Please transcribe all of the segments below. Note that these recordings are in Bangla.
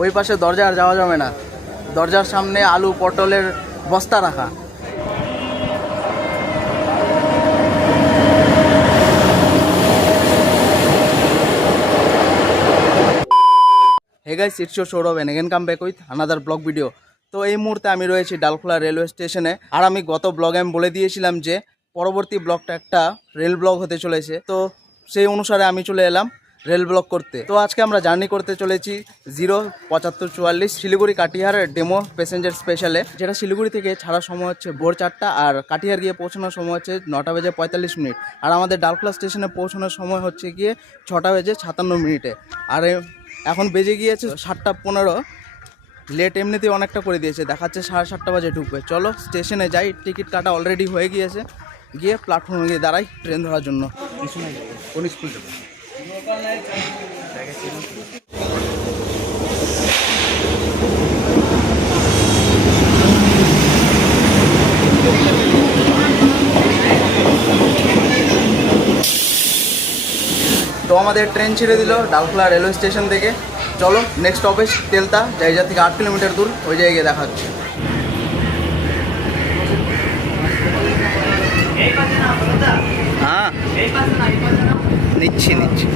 ওই পাশে দরজা আর যাওয়া যাবে না। দরজার সামনে আলু, পটলের বস্তা রাখা। Hey guys it's Sourav and again come back with another vlog video তো এই মুহূর্তে আমি রয়েছি ডালখোলা রেলওয়ে স্টেশনে আর আমি গত ব্লগে আমি বলে দিয়েছিলাম যে, পরবর্তী ব্লগটা একটা রেল ব্লগ হতে চলেছে। তো সেই অনুসারে আমি চলে এলাম। রেল ব্লক করতে। তো আজকে আমরা জার্নি করতে চলেছি জিরো পঁচাত্তর চুয়াল্লিশ শিলিগুড়ি কাটিহার ডেমো প্যাসেঞ্জার স্পেশালে, যেটা শিলিগুড়ি থেকে ছাড়ার সময় হচ্ছে ভোর চারটা আর কাটিহার গিয়ে পৌঁছানোর সময় হচ্ছে নটা বেজে পঁয়তাল্লিশ মিনিট। আর আমাদের ডালখোলা স্টেশনে পৌঁছানোর সময় হচ্ছে গিয়ে ছটা বেজে সাতান্ন মিনিটে। আর এখন বেজে গিয়েছে সাতটা পনেরো। লেট এমনিতেই অনেকটা করে দিয়েছে, দেখাচ্ছে সাড়ে সাতটা বাজে ঢুকবে। চলো স্টেশনে যাই, টিকিট কাটা অলরেডি হয়ে গিয়েছে। গিয়ে প্ল্যাটফর্মে গিয়ে দাঁড়াই ট্রেন ধরার জন্য। কোন স্কুল যাবে তো আমাদের ট্রেন ছেড়ে দিল ডালখোলা রেলওয়ে স্টেশন থেকে। চলো নেক্সট স্টপেজ তেলতা, জায়গা থেকে আট কিলোমিটার দূর, ওই জায়গায় গিয়ে দেখা হচ্ছে నిచ్చి నిచ్చి.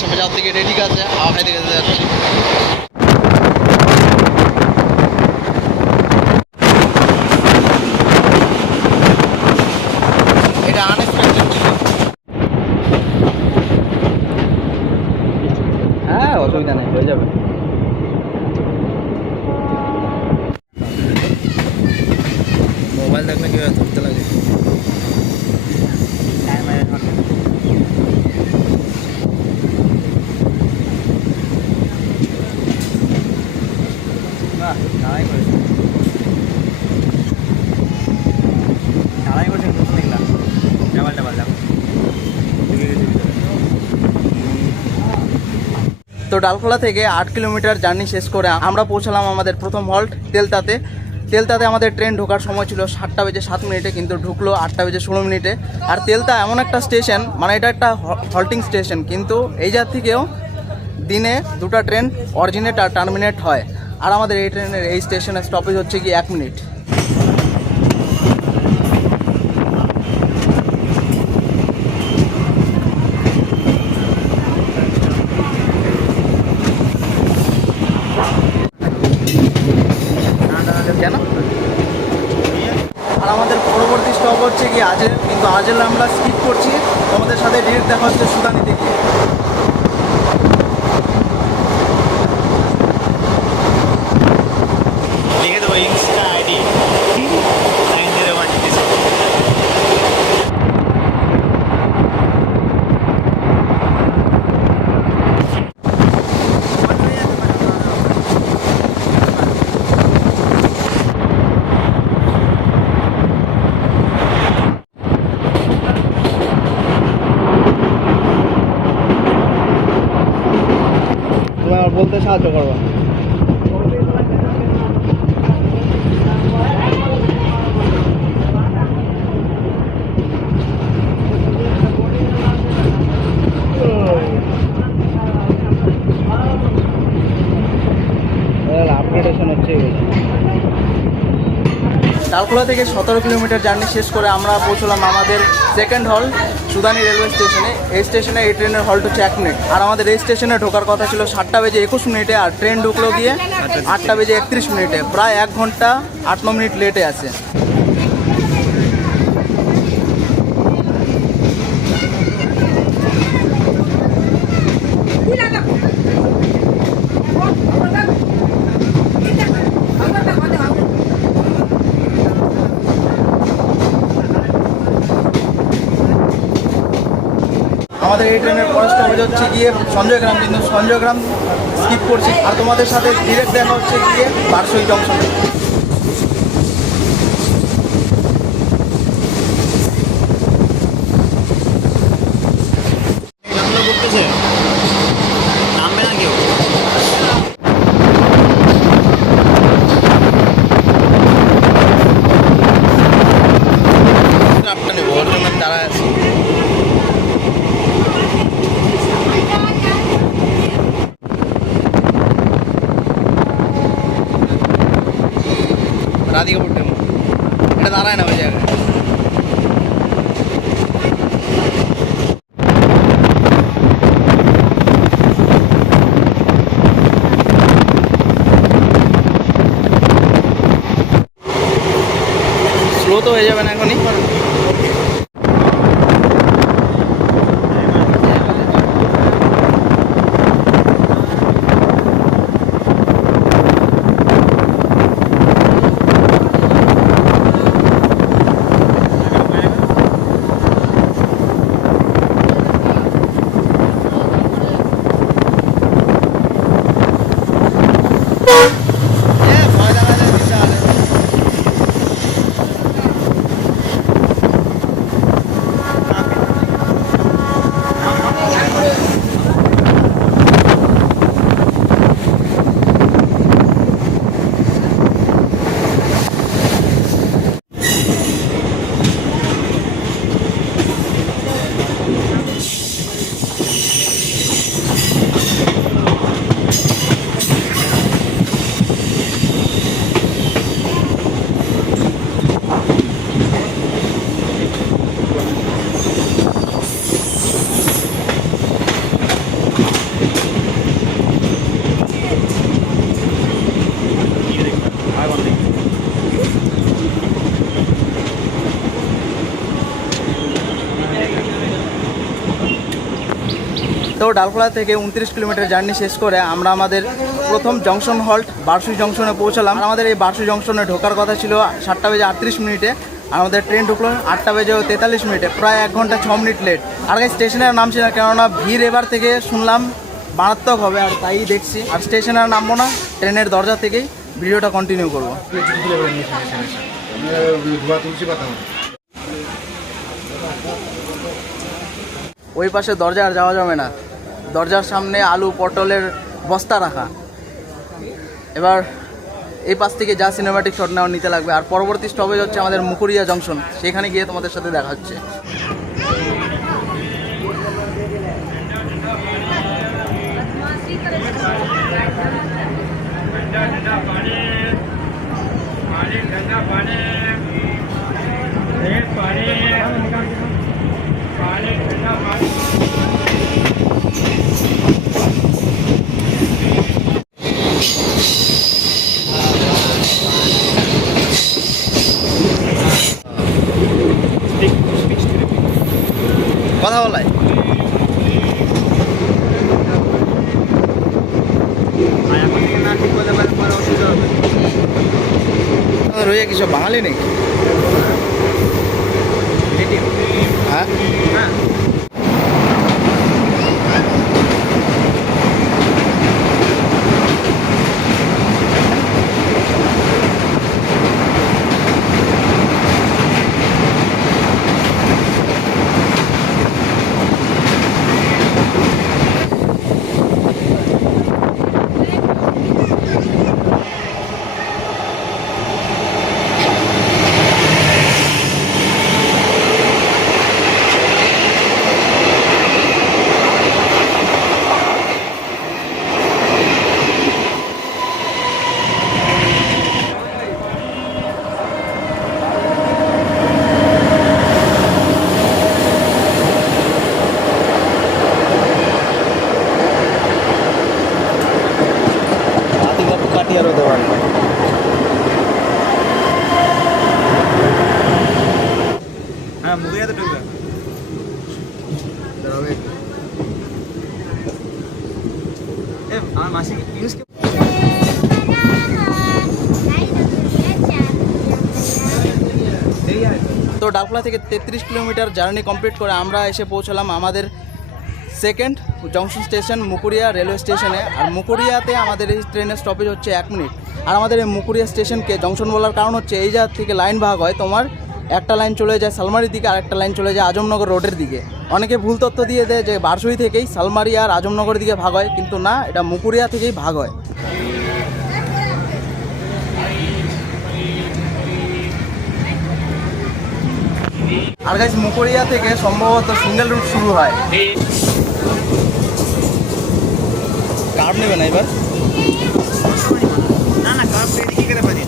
সবাই যাওয়ার থেকে রেডি আছে হাওয়া খাইতে খাইতে যাচ্ছি এটা আনএক্সপেক্টেড ছিল হ্যাঁ অসুবিধা নেই হয়ে যাবে মোবাইল দেখলে কীভাবে ধরতে লাগে বাহ দাঁড়াই করেছে দাঁড়াই করেছে নতুন দেখলাম ডাবল ডাবল ডাবল তো ডালখোলা থেকে আট কিলোমিটার জার্নি শেষ করে আমরা পৌঁছালাম আমাদের প্রথম হল্ট, তেলতাতে। তেলতাতে আমাদের ট্রেন ঢোকার সময় ছিল সাতটা বেজে সাত মিনিটে, কিন্তু ঢুকলো আটটা বেজে ষোলো মিনিটে। আর তেলতা এমন একটা স্টেশন মানে এটা একটা হল্টিং স্টেশন, কিন্তু এই জাত থেকেও দিনে দুটো ট্রেন অরিজিনেট আর টার্মিনেট হয়। আর আমাদের এই ট্রেনের এই স্টেশনের স্টপেজ হচ্ছে কি এক মিনিট কেন আর আমাদের পরবর্তী স্টপ হচ্ছে কি কিন্তু আজের আমরা স্কিপ করছি। তোমাদের সাথে ডিরেক্ট দেখা হচ্ছে সুদানি গিয়ে। আমার বলতে সাহায্য করব আপগ্রেডেশন হচ্ছে ডালখোলা থেকে সতেরো কিলোমিটার জার্নি শেষ করে আমরা পৌঁছলাম আমাদের সেকেন্ড হল সুদানি রেলওয়ে স্টেশনে এই স্টেশনে এই ট্রেনের হল্ট হচ্ছে এক মিনিট আর আমাদের এই স্টেশনে ঢোকার কথা ছিল সাতটা বেজে একুশ মিনিটে, আর ট্রেন ঢুকলো গিয়ে আটটা বেজে একত্রিশ মিনিটে। প্রায় এক ঘণ্টা আট ন মিনিট লেটে আছে। আমাদের এই ট্রেনের খরচ স্টপেজ হচ্ছে গিয়ে সঞ্জয়গ্রাম কিন্তু সঞ্জয়গ্রাম স্কিপ করছি। আর তোমাদের সাথে ডিরেক্ট দেখা হচ্ছে গিয়ে বারসই জংশনে খেলাধুলা করতেছে নামবে না কেউ ট্রাকটা নেব ওর জন্য দাঁড়ায় আছি রাধিকাপুর টেম্পো এটা দাঁড়ায় না ওই জায়গায় স্লো তো হয়ে যাবে না এখনই ভয় দেখা যায় বিশাল তো ডালখোলা থেকে উনত্রিশ কিলোমিটার জার্নি শেষ করে আমরা আমাদের প্রথম জংশন হল্ট বারসুই জংশনে পৌঁছালাম। আমাদের এই বারসুই জংশনে ঢোকার কথা ছিল সাতটা বেজে আটত্রিশ মিনিটে। আমাদের ট্রেন ঢুকলো আটটা বেজে তেতাল্লিশ মিনিটে, প্রায় এক ঘণ্টা ছ মিনিট লেট আর স্টেশনের নামছি না, কেননা ভিড় এবার থেকে শুনলাম মারাত্মক হবে, আর তাই দেখছি। আর স্টেশনে আর নামবো না, ট্রেনের দরজা থেকেই ভিডিওটা কন্টিনিউ করব। ওই পাশে দরজা আর যাওয়া যাবে না। দরজার সামনে আলু পটলের বস্তা রাখা এবার এই পাশ থেকে যা সিনেমাটিক শট নেওয়া নিতে লাগবে আর পরবর্তী স্টপেজ হচ্ছে আমাদের মুকুরিয়া জংশন সেখানে গিয়ে তোমাদের সাথে দেখা হচ্ছে রয়ে কিছু বাঙালি নেই হ্যাঁ। হতে পারে। হ্যাঁ মুখে তো ঢুকবে। আমার মাসি কি তো ডালখোলা থেকে তেত্রিশ কিলোমিটার জার্নি কমপ্লিট করে আমরা এসে পৌঁছলাম আমাদের second junction station Mukuria railway স্টেশনে। আর মুকুরিয়াতে আমাদের এই ট্রেনের স্টপেজ হচ্ছে এক মিনিট। আর আমাদের এই মুকুরিয়া স্টেশনকে জংশন বলার কারণ হচ্ছে, এই জায়গা থেকে লাইন ভাগ হয় তোমার, একটা লাইন চলে যায় সালমারির দিকে আর একটা লাইন চলে যায় আজমনগর রোডের দিকে। অনেকে ভুল তথ্য দিয়ে দেয় যে বারসুই থেকেই সালমারি আর আজমনগরের দিকে ভাগ হয়, কিন্তু না, এটা মুকুরিয়া থেকেই ভাগ হয়। আর গাইস মুকুরিয়া থেকে সম্ভবত সিঙ্গেল রুট শুরু হয়। কার্ড নেবে না এবার? না না কাপ রেডি কি করে পারি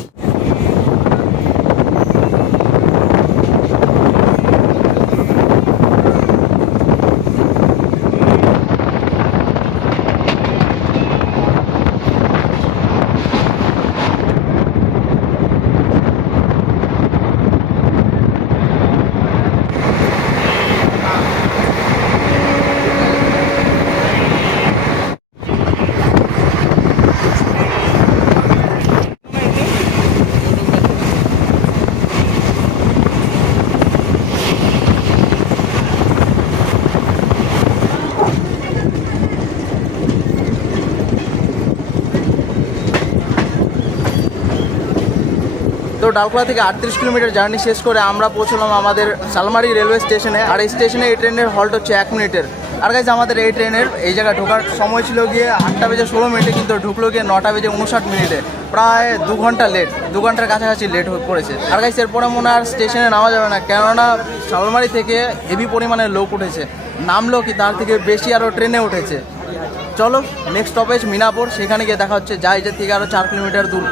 তো ডালখোলা থেকে আটত্রিশ কিলোমিটার জার্নি শেষ করে আমরা পৌঁছলাম আমাদের শালমারি রেলওয়ে স্টেশনে। আর এই স্টেশনে এই ট্রেনের হল্ট হচ্ছে এক মিনিটের। আর গাইজ আমাদের এই ট্রেনের এই জায়গায় ঢোকার সময় ছিল গিয়ে আটটা বেজে ষোলো মিনিটে, কিন্তু ঢুকলো গিয়ে নটা বেজে উনষাট মিনিটে। প্রায় দু ঘণ্টা লেট দু ঘণ্টার কাছাকাছি লেট হয়ে পড়েছে। আর গাইজ এরপরে মনে আর স্টেশনে নামা যাবে না, কেননা শালমারি থেকে হেভি পরিমাণে লোক উঠেছে। নামলো কি তার থেকে বেশি আরও ট্রেনে উঠেছে। চলো নেক্সট স্টপেজ মিনাপুর, সেখানে গিয়ে দেখা হচ্ছে। যাই, যে থেকে আরও চার কিলোমিটার দূর।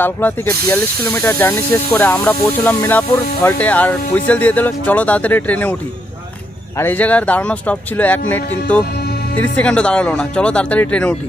ডালখোলা থেকে বিয়াল্লিশ কিলোমিটার জার্নি শেষ করে আমরা পৌঁছলাম মিনাপুর হল্টে আর হুইসেল দিয়ে দিল, চলো তাড়াতাড়ি ট্রেনে উঠি। আর এই জায়গার দাঁড়ানো স্টপ ছিল এক মিনিট কিন্তু তিরিশ সেকেন্ডও দাঁড়াল না। চলো তাড়াতাড়ি ট্রেনে উঠি।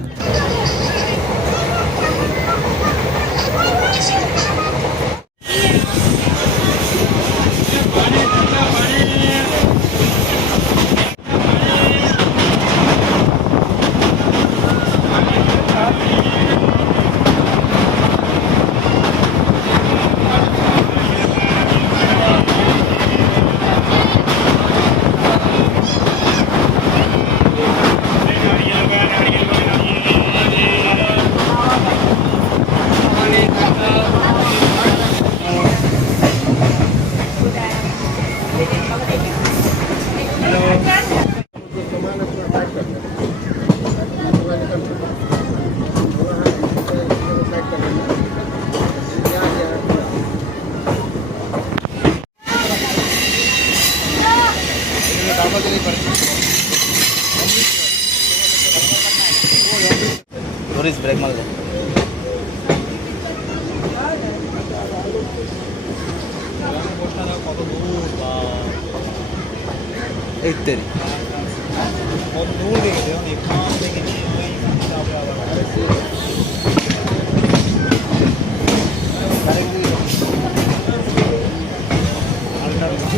ইত্যাদি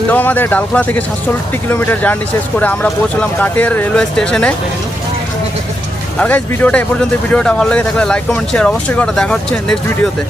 তো আমাদের ডালখোলা থেকে সাতষট্টি কিলোমিটার জার্নি শেষ করে আমরা পৌঁছলাম কাটিয়ার রেলওয়ে স্টেশনে। আর গাইজ ভিডিওটা এ পর্যন্ত, ভিডিওটা ভালো লেগে থাকলে লাইক কমেন্ট শেয়ার অবশ্যই করা। দেখা হচ্ছে নেক্সট ভিডিওতে